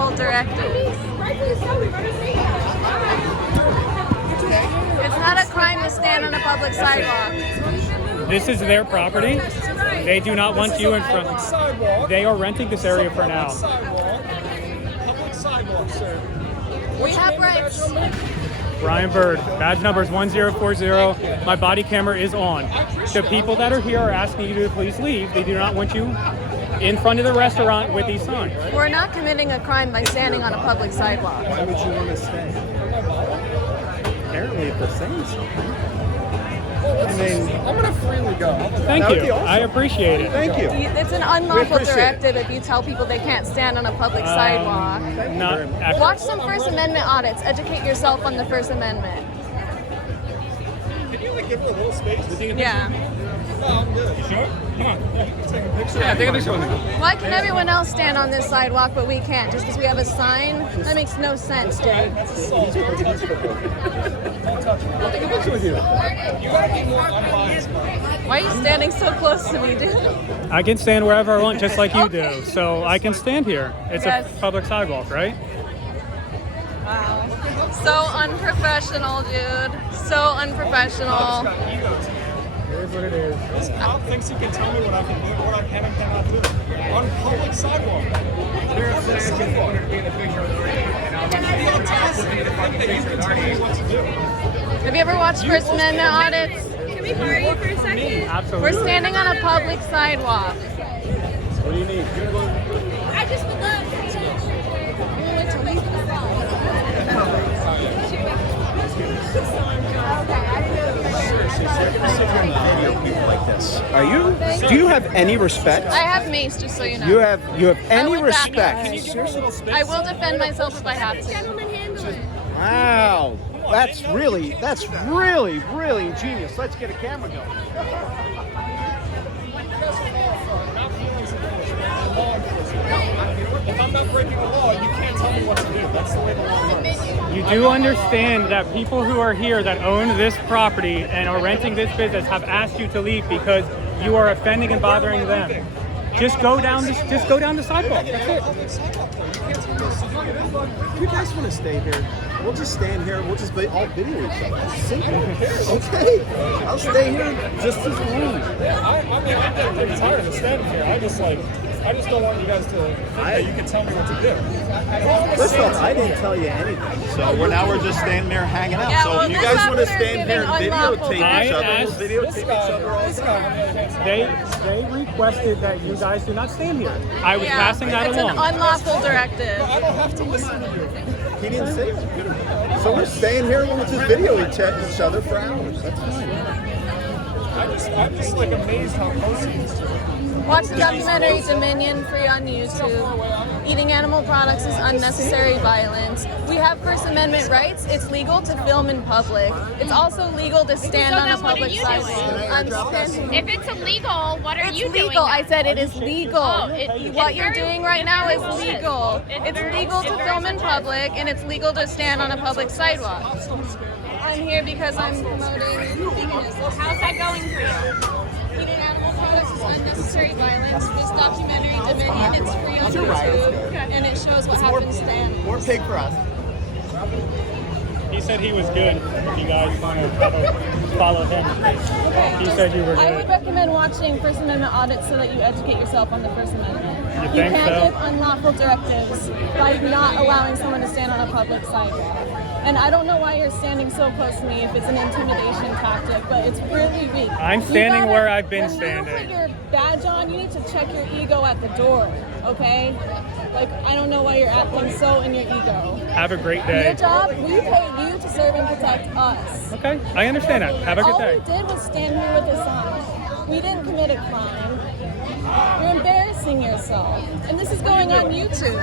unlawful directives. It's not a crime to stand on a public sidewalk. This is their property. They do not want you in front. They are renting this area for now. Public sidewalk, sir. We have rights. Brian Bird, badge number is 1040. My body camera is on. The people that are here are asking you to please leave. They do not want you in front of the restaurant with these signs. We're not committing a crime by standing on a public sidewalk. Why would you want to stay? Apparently, if they're saying something. I mean, I'm gonna freely go. Thank That would you. be awesome. I appreciate it. Thank you. It's an We unlawful appreciate directive if you tell people they can't stand on a public sidewalk. Not actually. Watch some First Amendment audits. Educate yourself on the First Amendment. Can you like give her a little space? Yeah. No, I'm good. You sure? Come on. Take a picture. Yeah, take a picture with me. Why can everyone else stand on this sidewalk but we can't? Just because we have a sign? That makes no sense, dude. That's assault. Don't touch me. Don't touch me. I'll take a picture with you. You gotta be more unbiased. Why are you standing so close to me, dude? I can stand wherever I want, just like you do. So I can stand here. It's Yes. a public sidewalk, right? Wow. So unprofessional, dude. So unprofessional. Here's what it is. This cop thinks he can tell me what I can do, what I can and cannot do on public sidewalk. There's a sidewalk. Have you ever watched First Amendment audits? Can we borrow you for a second? Absolutely. We're standing on a public sidewalk. What do you need? I just would love Like this. Are you? Do you have any respect? I have mace, just so you know. You have any would back respect? up. Can you give her a little space? I will defend myself if I have to. gentleman handle it. Wow, that's really ingenious. Let's get a camera going. If I'm not breaking the law, you can't tell me what to do. That's the way the law works. You do understand that people who are here that own this property and are renting this business have asked you to leave because you are offending and bothering them. Just go down the sidewalk. That's it. If you guys want to stay here, we'll just stand here. We'll just all video each other. Simple. Okay. I'll stay here just as long. Yeah, I mean, I'm getting tired of standing here. I just don't want you guys to think that you can tell me what to do. Listen, I didn't tell you anything. So we're just standing there hanging out. Yeah, So well, if you this guys want to officer is stand here and giving unlawful videotape each I other, we'll asked- videotape each other all the time. They requested that you guys do not stand here. I was passing that it's along. an unlawful directive. I don't have to listen to you. He didn't say that. So we're staying here and we'll just video each other for hours. That's fine. I'm just like amazed how close he is to me. Watch the documentary Dominion free on YouTube. Eating animal products is unnecessary violence. We have First Amendment rights. It's legal to film in public. It's also legal to stand So on a then what are public you sidewalk. doing? I'm standing. If it's illegal, what are It's you doing? legal. I then? said it is legal. What you're very- doing right now is bullshit. legal. It's very- legal to it's very film in bullshit. public, and it's legal to stand on a public sidewalk. I'm here because I'm promoting veganism. How's that going for you? Eating animal products is unnecessary violence. This documentary, Dominion, it's free on YouTube, and it shows what happens to animals. More pig for us. He said he was good. If you guys want to follow him, he said you were I would good. recommend watching First Amendment audits so that you educate yourself on the First Amendment. You You think can't so? give unlawful directives by not allowing someone to stand on a public sidewalk. And I don't know why you're standing so close to me if it's an intimidation tactic, but it's really weak. I'm You standing gotta- where I've been when standing. you put your badge on, you need to check your ego at the door, okay? Like, I don't know why you're acting so in your ego. Have a great Your day. job, we pay you to serve and protect us. Okay, I understand that. Have a good All day. we did was stand here with a sign. We didn't commit a crime. You're embarrassing yourself. And this is going on YouTube.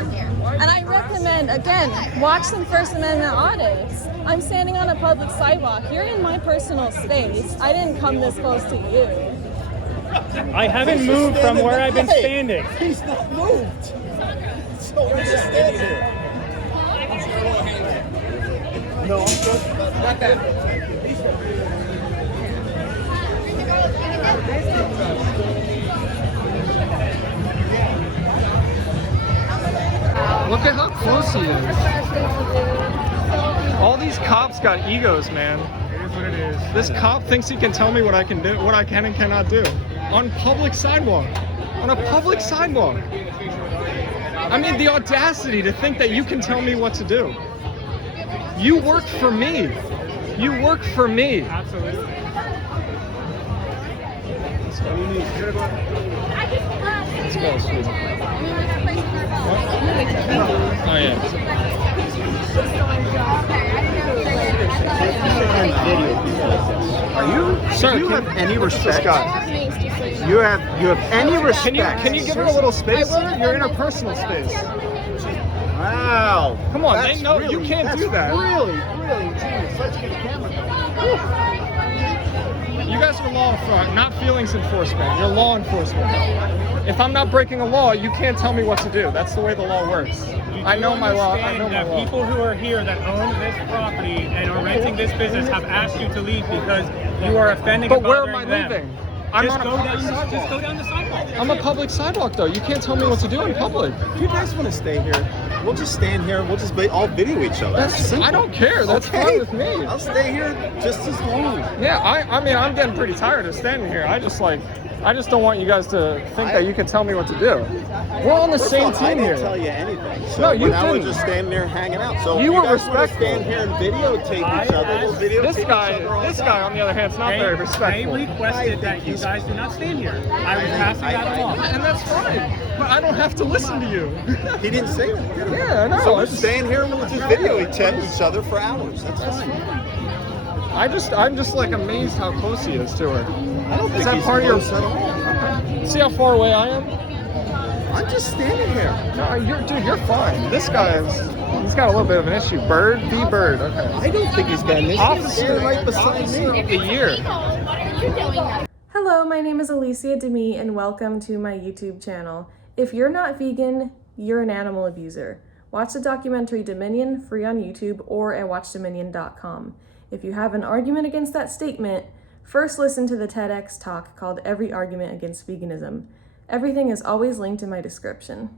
And I recommend, again, watch some First Amendment audits. I'm standing on a public sidewalk. You're in my personal space. I didn't come this close to you. I haven't moved from where I've been Hey, standing. He's not moved. So we're just standing here. No, I'm good. Not that. Look at how close he is. All these cops got egos, man. It is what it is. This cop thinks he can tell me what I can do, what I can and cannot do on public sidewalk. On a public sidewalk. I mean, the audacity to think that you can tell me what to do. You work for me. You work for me. Absolutely. Let's go, sweetie. Oh, yeah. Are you? Sir, do you can- have any respect? You have any respect? Can you give her a little space, sir? You're in a personal space. Wow. Come on, That's they know really, you can't that's do that. Really genius. Let's get a camera going. You guys are law enforcement, not feelings enforcement. You're law enforcement. If I'm not breaking a law, you can't tell me what to do. That's the way the law works. I know my law. I know my that law. people who are here that own this property and are renting this business have asked you to leave because you are offending But and where bothering am I them. leaving? I'm Just on a go public down. sidewalk. Just go down the sidewalk. I'm a public sidewalk, though. You can't tell me what to do in public. If you guys want to stay here, we'll just stand here. We'll just all video each other. That's simple. I don't care. That's Okay. fine with me. I'll stay here just as long. Yeah, I mean, I'm getting pretty tired of standing here. I just don't want you guys to think that you can tell me what to do. We're on the First same off, I team didn't here. tell you anything. So No, you now we're didn't. just standing there hanging out. So You if were guys want to respectful. stand here and videotape each other. We'll videotape This each other all guy, day. on the other hand, is not very They respectful. requested that you guys do not stand here. I was passing that along. And that's fine. But I don't have to listen to you. He didn't say that. did he? Yeah, I know. So we're It's- staying here and we'll just video each other for hours. That's fine. I'm just like amazed how close he is to her. I don't think that he's part of your- close at all. See how far away I am? I'm just standing here. No, you're fine. This guy he's got a little bit of an issue. Bird, be bird. Okay. I don't think he's got an issue. He's Officer, standing right beside officer me. of the year. What are you doing? Hello, my name is Alicia Demi and welcome to my YouTube channel. If you're not vegan, you're an animal abuser. Watch the documentary Dominion, free on YouTube or at watchdominion.com. If you have an argument against that statement, first listen to the TEDx talk called Every Argument Against Veganism. Everything is always linked in my description.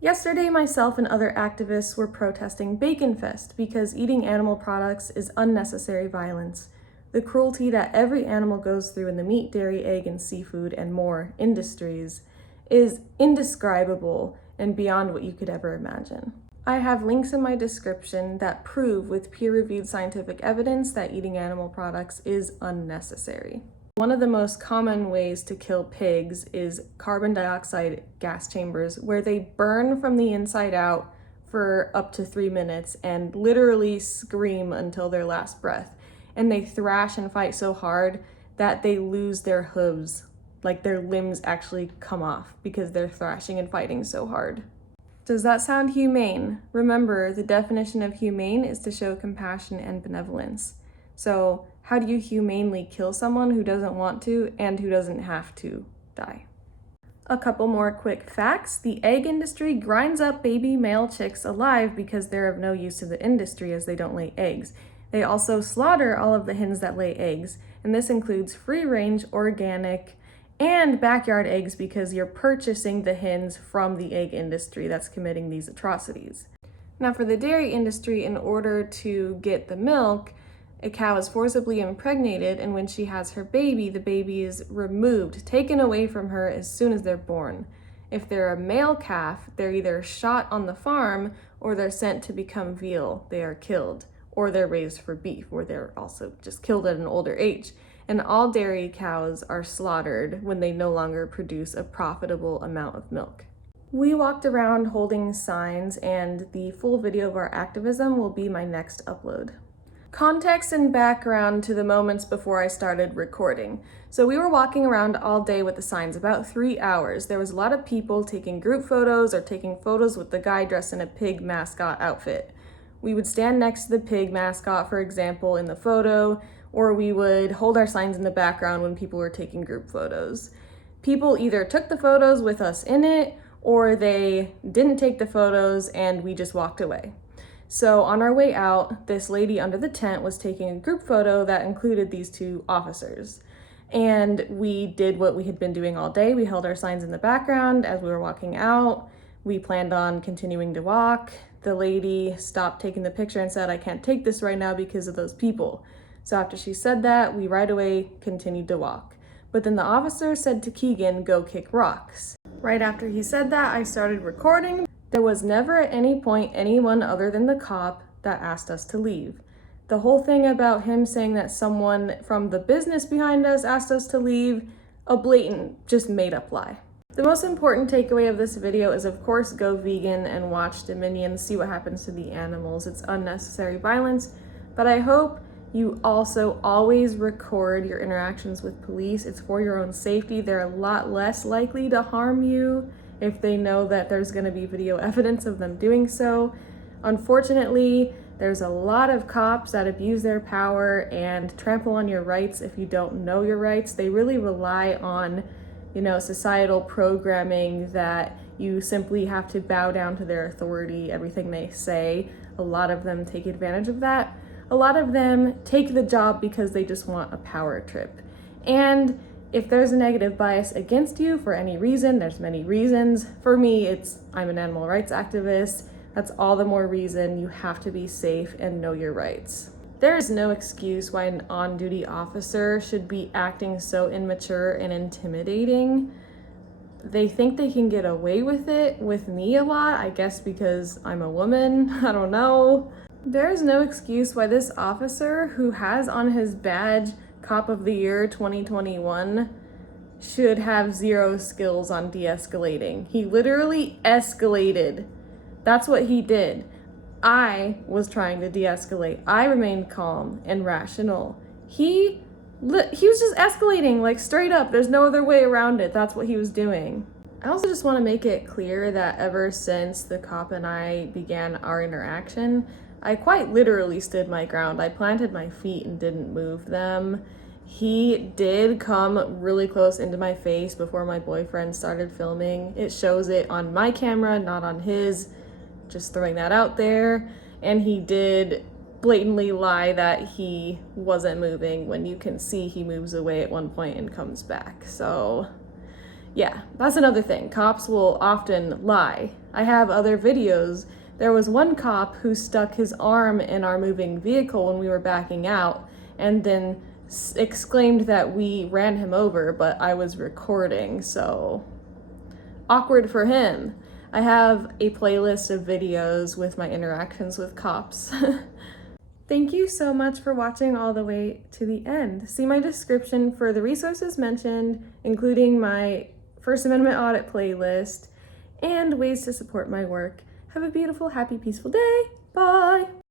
Yesterday, myself and other activists were protesting Bacon Fest because eating animal products is unnecessary violence. The cruelty that every animal goes through in the meat, dairy, egg, and seafood and more industries is indescribable and beyond what you could ever imagine. I have links in my description that prove with peer-reviewed scientific evidence that eating animal products is unnecessary. One of the most common ways to kill pigs is carbon dioxide gas chambers, where they burn from the inside out for up to 3 minutes and literally scream until their last breath. And they thrash and fight so hard that they lose their hooves, like their limbs actually come off because they're thrashing and fighting so hard. Does that sound humane? Remember, the definition of humane is to show compassion and benevolence. So, how do you humanely kill someone who doesn't want to and who doesn't have to die? A couple more quick facts. The egg industry grinds up baby male chicks alive because they're of no use to the industry as they don't lay eggs. They also slaughter all of the hens that lay eggs, and this includes free-range, organic, and backyard eggs because you're purchasing the hens from the egg industry that's committing these atrocities. Now for the dairy industry, in order to get the milk, a cow is forcibly impregnated, and when she has her baby, the baby is removed, taken away from her as soon as they're born. If they're a male calf, they're either shot on the farm or they're sent to become veal. They are killed, or they're raised for beef, where they're also just killed at an older age. And all dairy cows are slaughtered when they no longer produce a profitable amount of milk. We walked around holding signs, and the full video of our activism will be my next upload. Context and background to the moments before I started recording. So we were walking around all day with the signs, about 3 hours. There was a lot of people taking group photos or taking photos with the guy dressed in a pig mascot outfit. We would stand next to the pig mascot, for example, in the photo, or we would hold our signs in the background when people were taking group photos. People either took the photos with us in it, or they didn't take the photos and we just walked away. So on our way out, this lady under the tent was taking a group photo that included these two officers. And we did what we had been doing all day. We held our signs in the background as we were walking out. We planned on continuing to walk. the lady stopped taking the picture and said, "I can't take this right now because of those people." So after she said that, we right away continued to walk. But then the officer said to Keegan, "Go kick rocks." Right after he said that, I started recording. There was never at any point anyone other than the cop that asked us to leave. The whole thing about him saying that someone from the business behind us asked us to leave, a blatant, just made up lie. The most important takeaway of this video is, of course, go vegan and watch Dominion, see what happens to the animals. It's unnecessary violence, but I hope you also always record your interactions with police. It's for your own safety. They're a lot less likely to harm you if they know that there's going to be video evidence of them doing so. Unfortunately, there's a lot of cops that abuse their power and trample on your rights if you don't know your rights. They really rely on, societal programming that you simply have to bow down to their authority, everything they say. A lot of them take advantage of that. A lot of them take the job because they just want a power trip. And if there's a negative bias against you for any reason, there's many reasons. For me, I'm an animal rights activist. That's all the more reason you have to be safe and know your rights. There is no excuse why an on-duty officer should be acting so immature and intimidating. They think they can get away with it with me a lot, I guess because I'm a woman, I don't know. There's no excuse why this officer, who has on his badge Cop of the Year 2021, should have zero skills on de-escalating. He literally escalated. That's what he did. I was trying to de-escalate. I remained calm and rational. He was just escalating, like straight up. There's no other way around it. That's what he was doing. I also just want to make it clear that ever since the cop and I began our interaction, I quite literally stood my ground. I planted my feet and didn't move them. He did come really close into my face before my boyfriend started filming. It shows it on my camera, not on his. Just throwing that out there. And he did blatantly lie that he wasn't moving when you can see he moves away at one point and comes back. So yeah, that's another thing. Cops will often lie. I have other videos. There was one cop who stuck his arm in our moving vehicle when we were backing out and then exclaimed that we ran him over, but I was recording, so awkward for him. I have a playlist of videos with my interactions with cops. Thank you so much for watching all the way to the end. See my description for the resources mentioned, including my First Amendment audit playlist and ways to support my work. Have a beautiful, happy, peaceful day. Bye.